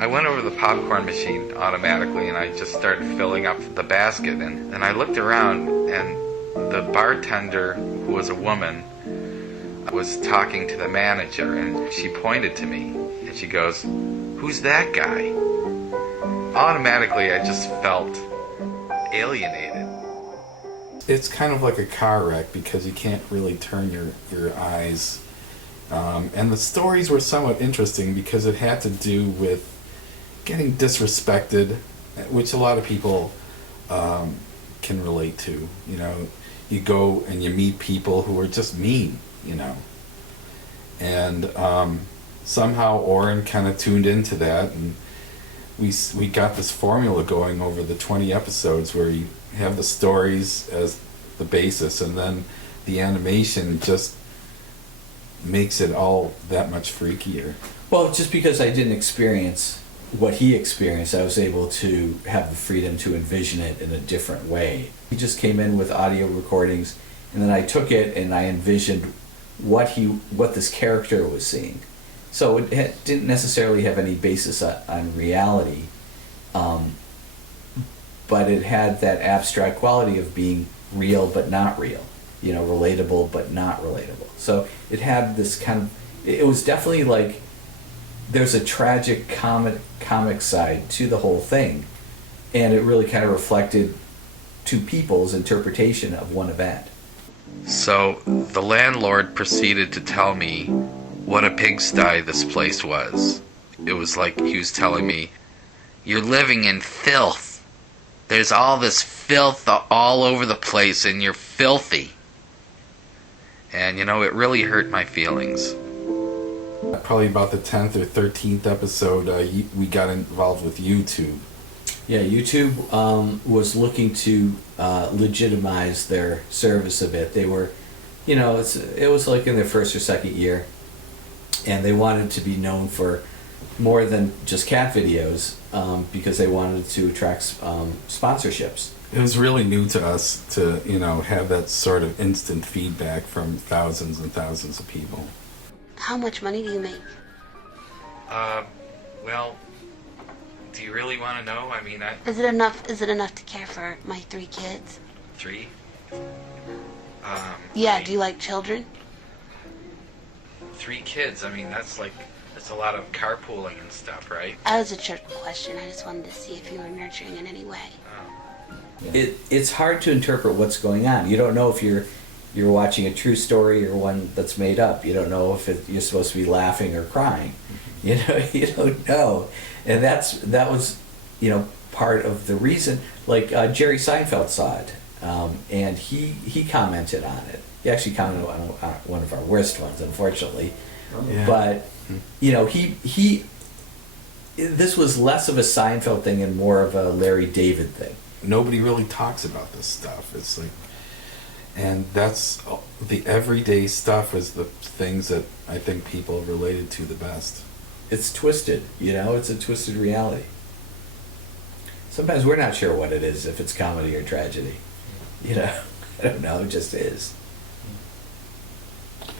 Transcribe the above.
I went over to the popcorn machine automatically, and I just started filling up the basket. And I looked around, and the bartender, who was a woman, was talking to the manager, and she pointed to me, and she goes, "Who's that guy?" Automatically, I just felt alienated. It's kind of like a car wreck because you can't really turn your eyes. And the stories were somewhat interesting because it had to do with getting disrespected, which a lot of people can relate to. You know, you go and you meet people who are just mean, you know. And somehow Orrin kind of tuned into that, and we got this formula going over the 20 episodes where you have the stories as the basis, and then the animation just makes it all that much freakier. Well, just because I didn't experience what he experienced, I was able to have the freedom to envision it in a different way. He just came in with audio recordings, and then I took it and I envisioned what this character was seeing. So it didn't necessarily have any basis on reality, but it had that abstract quality of being real but not real, you know, relatable but not relatable. So it had this kind of, it was definitely like, there's a tragic comic side to the whole thing, and it really kind of reflected two people's interpretation of one event. So the landlord proceeded to tell me what a pigsty this place was. It was like he was telling me, "You're living in filth. There's all this filth all over the place, and you're filthy." And, you know, it really hurt my feelings. Probably about the 10th or 13th episode, we got involved with YouTube. Yeah, YouTube was looking to legitimize their service a bit. They were, you know, it was like in their first or second year, and they wanted to be known for more than just cat videos because they wanted to attract sponsorships. It was really new to us to, you know, have that sort of instant feedback from thousands and thousands of people. How much money do you make? Well, do you really want to know? I mean, Is it enough to care for my 3 kids? 3? Yeah, do you like children? 3 kids, I mean, that's a lot of carpooling and stuff, right? That was a trick question. I just wanted to see if you were nurturing in any way. It's hard to interpret what's going on. You don't know if you're watching a true story or one that's made up. You don't know if you're supposed to be laughing or crying. You know, you don't know, and that was, you know, part of the reason. Like Jerry Seinfeld saw it, and he commented on it. He actually commented on one of our worst ones, unfortunately. Yeah. But you know, this was less of a Seinfeld thing and more of a Larry David thing. Nobody really talks about this stuff. It's like, and that's the everyday stuff is the things that I think people related to the best. It's twisted, you know, it's a twisted reality. Sometimes we're not sure what it is, if it's comedy or tragedy. You know, I don't know, it just is.